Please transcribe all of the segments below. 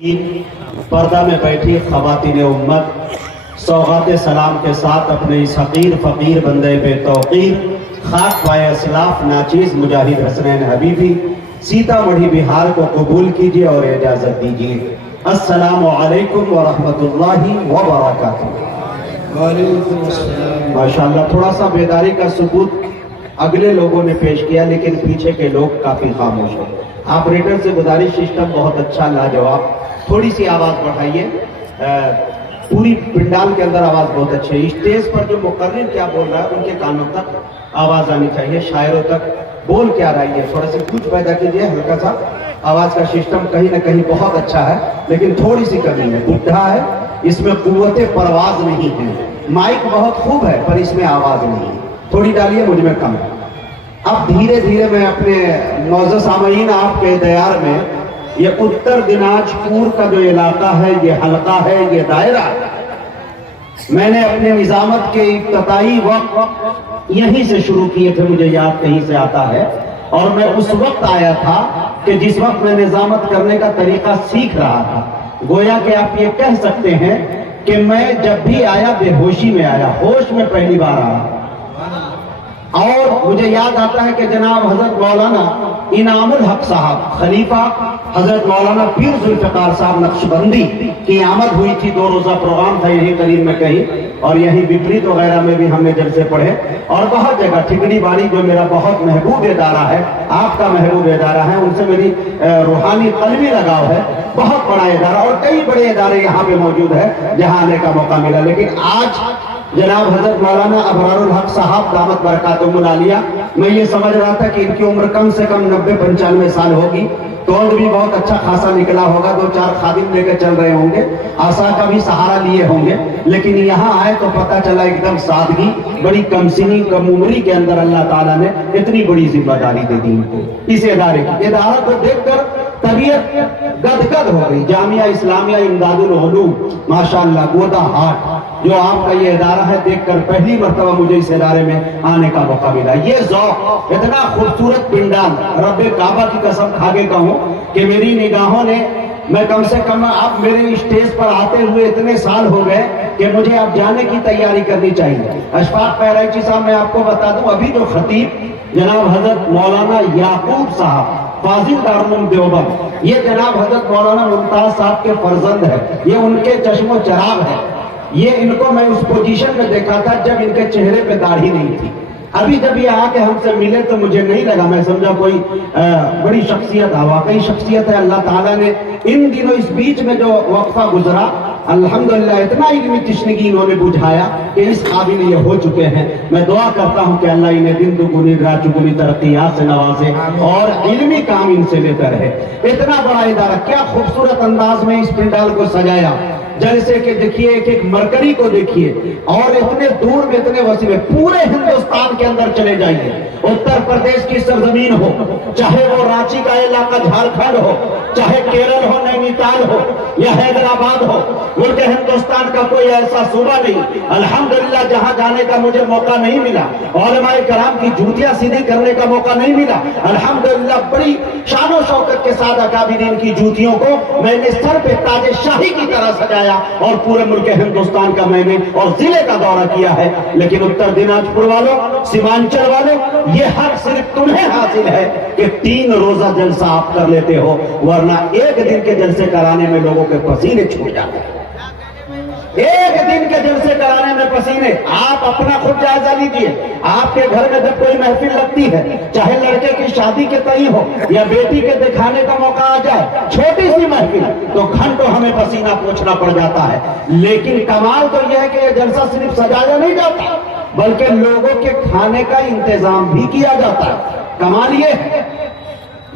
पर्दा में बैठी ख़वातीन उम्मत सौगात सलाम के साथ अपने इस हकीर फ़कीर बंदे पे तौक़ीर खाक पाए असलाफ नाचीज़ मुजाहिद हसनैन हबीबी सीतामढ़ी बिहार को कबूल कीजिए और इजाज़त दीजिए। अस्सलामु अलैकुम व रहमतुल्लाहि व बरकातुहू। माशाअल्लाह, थोड़ा सा बेदारी का सबूत अगले लोगों ने पेश किया, लेकिन पीछे के लोग काफ़ी खामोश हैं। ऑपरेटर से गुजारिश, सिस्टम बहुत अच्छा, लाजवाब, थोड़ी सी आवाज़ बढ़ाइए। पूरी पिंडाल के अंदर आवाज़ बहुत अच्छी है। स्टेज पर जो मुकर्रिर क्या बोल रहा है उनके कानों तक आवाज़ आनी चाहिए, शायरों तक बोल क्या रही है, थोड़ा सी कुछ पैदा कीजिए। हल्का सा आवाज़ का सिस्टम कहीं ना कहीं बहुत अच्छा है, लेकिन थोड़ी सी कमी है। बुढ़ा है, इसमें कुव्वते परवाज नहीं है। माइक बहुत खूब है पर इसमें आवाज़ नहीं है, थोड़ी डालिए, मुझ में कम है। अब धीरे धीरे मैं अपने मौजूद सामईन आपके दयार में, ये उत्तर दिनाजपुर का जो इलाका है, ये हलका है, ये दायरा, मैंने अपने निजामत के इब्तदाई वक्त यहीं से शुरू किए थे, मुझे याद कहीं से आता है। और मैं उस वक्त आया था कि जिस वक्त मैं निजामत करने का तरीका सीख रहा था। गोया कि आप ये कह सकते हैं कि मैं जब भी आया बेहोशी में आया, होश में पहली बार आया। और मुझे याद आता है कि जनाब हजरत मौलाना इनामुल हक साहब, खलीफा हजरत मौलाना पीर जुल्फ़िकार साहब नक्शबंदी की आमद हुई थी। 2 रोज़ा प्रोग्राम था यही करीब में कहीं, और यही विपरीत वगैरह में भी हमने जलसे पढ़े, और बहुत जगह ठिकड़ी बाड़ी जो मेरा बहुत महबूब इदारा है, आपका महबूब इदारा है, उनसे मेरी रूहानी कल्बी लगाव है। बहुत बड़ा इदारा और कई बड़े इदारे यहाँ पे मौजूद है जहाँ आने का मौका मिला। लेकिन आज जनाब हजरत मौलाना अबरारुल हक साहब दामत बरकातुहुमुल आलिया, मैं ये समझ रहा था कि इनकी उम्र कम से कम 90-95 साल होगी। तोड़ भी बहुत अच्छा खासा निकला होगा, 2-4 खादिम लेकर चल रहे होंगे, आशा का भी सहारा लिए होंगे। लेकिन यहाँ आए तो पता चला एकदम सादगी, बड़ी कमसिनी कम उम्री के अंदर अल्लाह ताला ने इतनी बड़ी जिम्मेदारी दे दी इनको। इस इदारा को देखकर तबीयत गदगद हो गई। जामिया इस्लामिया इमदादुल उलूम, माशाअल्लाह, गोदा हाट जो आपका ये इदारा है, देखकर पहली मर्तबा मुझे इस इदारे में आने का मौका मिला। ये ज़ौक़, इतना खूबसूरत पिंडाल, रब्बे काबा की कसम खा के कहूँ कि मेरी निगाहों ने, मैं कम से कम अब मेरे स्टेज पर आते हुए इतने साल हो गए कि मुझे अब जाने की तैयारी करनी चाहिए। अशफाक बहराइची साहब, मैं आपको बता दूं, अभी जो खतीब जनाब हजरत मौलाना याकूब साहब फाजिल दारुल देवबंद, ये जनाब हजरत मौलाना मुमताज साहब के फर्जंद है, ये उनके चश्मो चराग है। ये इनको मैं उस पोजीशन में देखा था जब इनके चेहरे पे दाढ़ी नहीं थी। अभी जब ये आके हमसे मिले तो मुझे नहीं लगा, मैं समझा कोई बड़ी शख्सियत है, वाकई शख्सियत है। अल्लाह ताला ने इन दिनों इस बीच में जो वक्फा गुजरा, अल्हम्दुलिल्लाह इतना इल्मी तिश्नगी इन्होंने बुझाया कि इस काबिल ये हो चुके हैं। मैं दुआ करता हूँ कि अल्लाह इन्हें दिन दुगुनी रात चुगुनी तरक्कियात से नवाजे और इल्मी काम इनसे लेता रहे। इतना बड़ा इदारा, क्या खूबसूरत अंदाज में इस पिंडाल को सजाया। जैसे कि देखिए, एक एक मरकरी को देखिए, और इतने दूर में, इतने वसी में, पूरे हिंदुस्तान के अंदर चले जाइए, उत्तर प्रदेश की सरजमीन हो, चाहे वो रांची का इलाका झारखंड हो, चाहे केरल हो, नैनीताल हो या हैदराबाद हो, मुल्क हिंदुस्तान का कोई ऐसा सूबा नहीं अल्हम्दुलिल्लाह जहां जाने का मुझे मौका नहीं मिला, उलमाए कराम की जूतियां सीधी करने का मौका नहीं मिला। अल्हम्दुलिल्लाह बड़ी शानो शौकत के साथ अकाबिरीन की जूतियों को मैंने सर पे ताजे शाही की तरह सजाया, और पूरे मुल्क हिंदुस्तान का मैंने और जिले का दौरा किया है। लेकिन उत्तर दिनाजपुर वालों, सीमांचल वालों, ये हक सिर्फ तुम्हें हासिल है कि 3 रोजा जलसा आप कर लेते हो, वरना एक दिन के जलसे कराने में लोगों के पसीने छूट जाते हैं। एक दिन के जलसे कराने में पसीने, आप अपना खुद जायजा लीजिए। आपके घर में जब कोई महफिल लगती है, चाहे लड़के की शादी के तय हो या बेटी के दिखाने का मौका आ जाए, छोटी सी महफिल, तो घंटों हमें पसीना पोंछना पड़ जाता है। लेकिन कमाल तो यह है कि यह जलसा सिर्फ सजाया नहीं जाता, बल्कि लोगों के खाने का इंतजाम भी किया जाता है। कमाल ये है,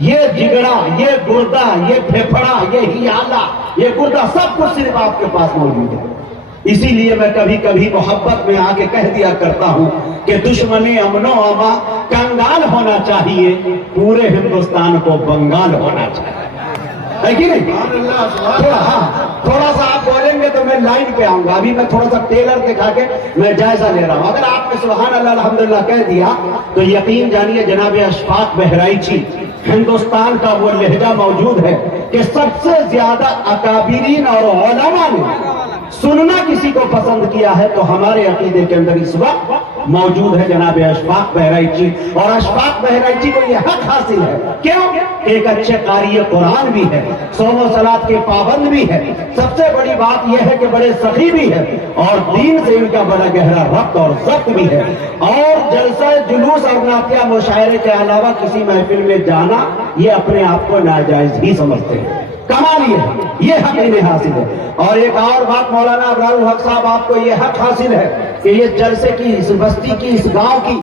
ये जिगड़ा, ये गुर्दा, ये फेफड़ा, ये हियाला, ये गुर्दा, सब कुछ सिर्फ आपके पास मौजूद है। इसीलिए मैं कभी कभी मोहब्बत में आके कह दिया करता हूं कि दुश्मनी अमनो अमा कंगाल होना चाहिए, पूरे हिंदुस्तान को बंगाल होना चाहिए, है कि नहीं? थोड़ा सा आप बोलेंगे तो मैं लाइन पे आऊंगा। अभी मैं थोड़ा सा टेलर दिखा के मैं जायजा ले रहा हूं। अगर आपने सुभान अल्लाह अल्हम्दुलिल्लाह कह दिया तो यकीन जानिए जनाब अशफाक बहराइची, हिंदुस्तान का वो लहजा मौजूद है کہ سب سے زیادہ اکابرین اور علماء نے سننا کسی کو پسند کیا ہے تو ہمارے عقیدے کے اندر اس وقت موجود ہے جناب اشفاق بہرائچی. اور اشفاق بہرائچی کو یہ حق حاصل ہے. کیوں؟ ایک اچھے قاری قرآن بھی ہے, صوم و صلاۃ کے پابند بھی ہے, سب سے بڑی بات یہ ہے کہ بڑے سخی بھی ہے, اور دین سے ان کا بڑا گہرا ربط اور ضبط بھی ہے. اور جلسہ جلوس اور نعتیہ مشاعرے کے علاوہ کسی محفل میں جانا یہ اپنے آپ کو ناجائز ہی سمجھتے ہیں. کمال یہ حق انہیں حاصل ہے. اور ایک اور بات مولانا ابرار الحق صاحب, آپ کو یہ حق حاصل ہے کہ یہ جلسے کی, اس بستی کی, اس گاؤں کی